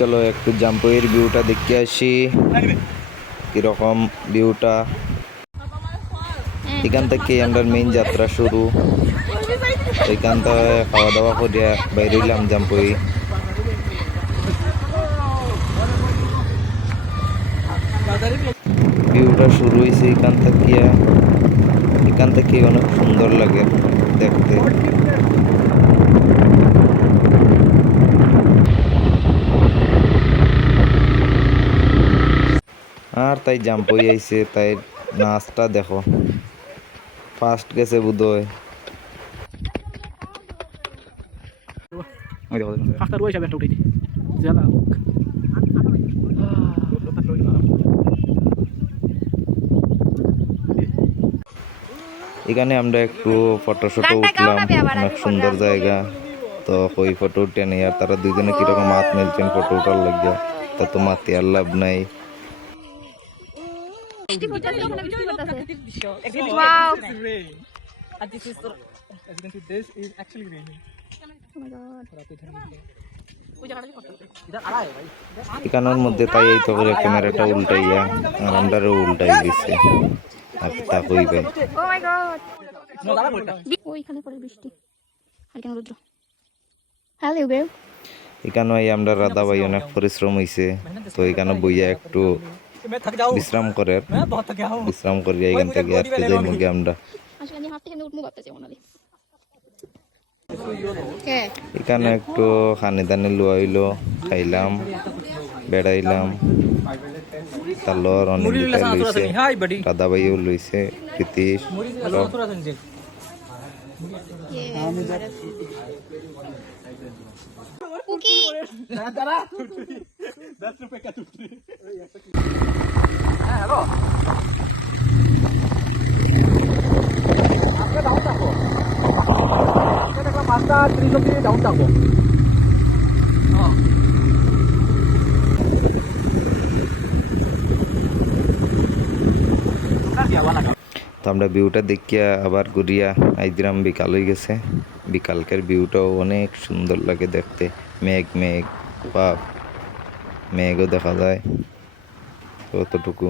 চলো একটু জাম্পুইয়ের ভিউটা দেখতে আসি কিরকম ভিউটা। এখান থেকে আমরা মেইন যাত্রা শুরু। এখান থেকে খাওয়া দাওয়া করিয়া বাইরে হইলাম জাম্পুই। ভিউটা শুরু হয়েছে এখান থেকে অনেক সুন্দর লাগে দেখতে। আর তাই জাম্পুই আইছে, তাই নাচটা দেখো, ফার্স্ট গেছে বোধহয়। এখানে আমরা একটু ফটোশটো উঠলাম, অনেক সুন্দর জায়গা। তো ওই ফটো উঠে নেই, আর তারা দুজনে কিরকম হাত মিলছেন ফটো উঠার লাগিয়া, তা তো মাতি আর লাভ নাই। এখানের মধ্যে তাই এই তো করে ক্যামেরাটা উল্টাইয়া আর আমরাও উল্টাই দিছে। আর তা কইবে ওইখানে পড়ে বৃষ্টি হালকা রৌদ্র। হ্যালো বেব, এখানে আমরা রাধা ভাই অনেক পরিশ্রম হয়েছে, তো এখানে বইয়া একটু বিশ্রাম করিয়া এখান থেকে আজকে যাই মুগে আমরা। এখানে একটু খানি দানি লুয়া হইলো, খাইলাম, বেড়াইলাম। তালর অনেক লইছে, রাধা ভাইও লইছে, প্রীতিশ তো আমরা ভিউটা দেখিয়া আবার ঘুরিয়া আইদিরাম। বিকাল হয়ে গেছে, বিকালকের ভিউটাও অনেক সুন্দর লাগে দেখতে। মেঘ বা মেঘও দেখা যায়, অতটুকু।